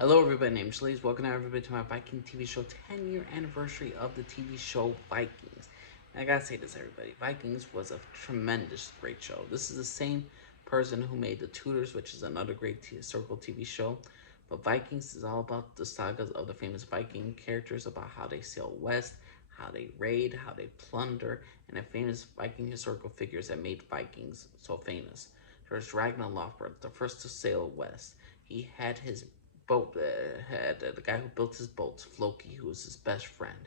Hello everybody, my name is Lee. Welcome everybody to my Viking TV show 10-year anniversary of the TV show Vikings. And I gotta say this everybody, Vikings was a tremendous great show. This is the same person who made The Tudors, which is another great historical TV show. But Vikings is all about the sagas of the famous Viking characters, about how they sail west, how they raid, how they plunder, and the famous Viking historical figures that made Vikings so famous. There's Ragnar Lothbrok, the first to sail west. He had his boat had the guy who built his boats, Floki, who was his best friend.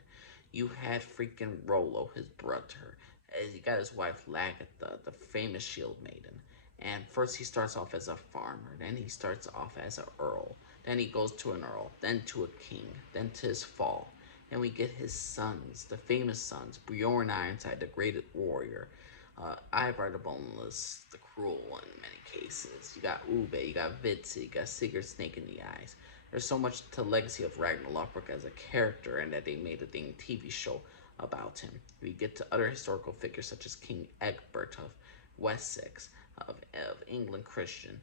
You had freaking Rollo, his brother. He got his wife Lagatha, the famous shield maiden. And first he starts off as a farmer, then he starts off as an earl, then he goes to an earl, then to a king, then to his fall. And we get his sons, the famous sons, Bjorn Ironside, the great warrior, Ivar the Boneless, the cruel one in many cases. You got Ube, you got Vitsi, you got Sigurd Snake in the Eyes. There's so much to the legacy of Ragnar Lothbrok as a character, and that they made a dang TV show about him. We get to other historical figures such as King Egbert of Wessex, of England Christian.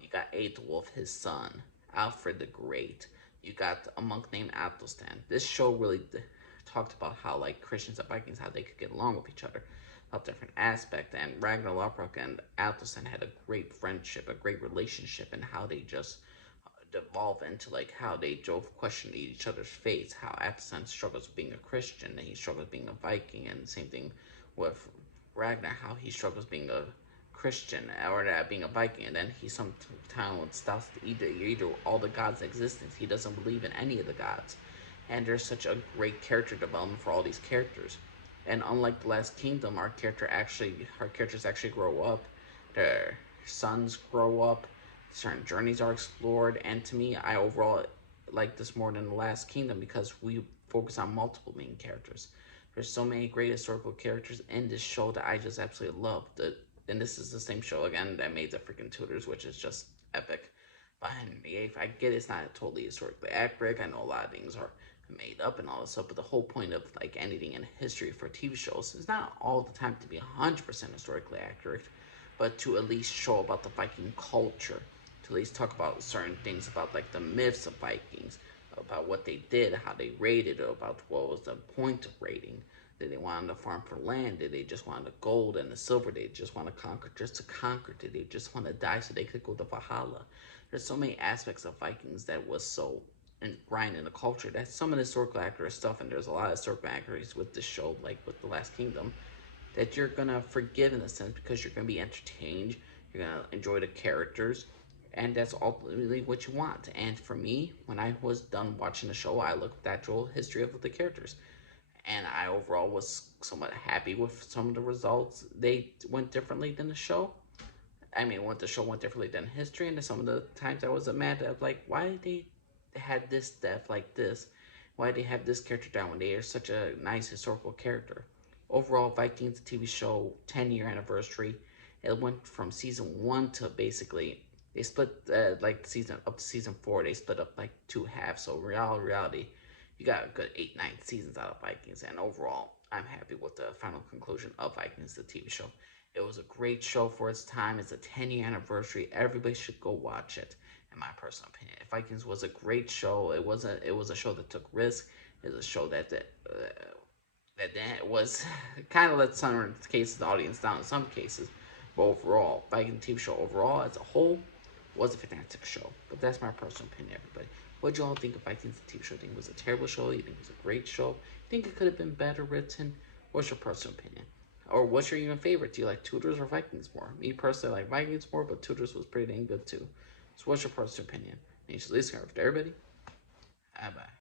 You got Aethelwulf, his son, Alfred the Great. You got a monk named Athelstan. This show really talked about how like Christians and Vikings, how they could get along with each other, about different aspects. And Ragnar Lothbrok and Athelstan had a great friendship, a great relationship, and how they just devolve into like how they drove questioned each other's faiths. How Athelstan struggles with being a Christian, and he struggles being a Viking, and the same thing with Ragnar, how he struggles being a Christian or being a Viking, and then he sometimes stops either all the gods' existence. He doesn't believe in any of the gods, and there's such a great character development for all these characters. And unlike the Last Kingdom, our characters actually grow up. Their sons grow up. Certain journeys are explored, and to me, I overall like this more than the Last Kingdom because we focus on multiple main characters. There's so many great historical characters in this show that I just absolutely love. And this is the same show again that made the freaking Tudors, which is just epic. By Henry VIII, I get it's not totally historically accurate. I know a lot of things are made up and all this stuff, but the whole point of like anything in history for TV shows is not all the time to be 100% historically accurate, but to at least show about the Viking culture, to at least talk about certain things about like the myths of Vikings, about what they did, how they raided, about what was the point of raiding. Did they want to farm for land? Did they just want the gold and the silver? Did they just want to conquer just to conquer? Did they just want to die so they could go to Valhalla? There's so many aspects of Vikings that was so ingrained in the culture that some of the historical accurate stuff, and there's a lot of historical accuracies with this show, like with The Last Kingdom, that you're gonna forgive in a sense because you're gonna be entertained, you're gonna enjoy the characters, and that's ultimately what you want. And for me, when I was done watching the show, I looked at the actual history of the characters, and I overall was somewhat happy with some of the results. They went differently than the show. I mean, what the show went differently than history, and some of the times I was mad at, like, why did they had this death like this? Why did they have this character down when they are such a nice historical character? Overall, Vikings TV show 10-year anniversary. It went from season 1 to basically they split like season up to season 4. They split up like 2 halves. So reality, you got a good 8-9 seasons out of Vikings, and overall, I'm happy with the final conclusion of Vikings, the TV show. It was a great show for its time. It's a 10-year anniversary. Everybody should go watch it, in my personal opinion. Vikings was a great show. It was a show that took risks. It was a show that was kind of let some cases the audience down in some cases. But overall, Viking TV show overall as a whole was a fantastic show. But that's my personal opinion, everybody. What do you all think of Vikings the TV show? Think it was a terrible show? You think it was a great show? Think it could have been better written? What's your personal opinion? Or what's your even favorite? Do you like Tudors or Vikings more? Me personally, I like Vikings more, but Tudors was pretty dang good too. So what's your personal opinion? And you should listen to everybody. Bye bye.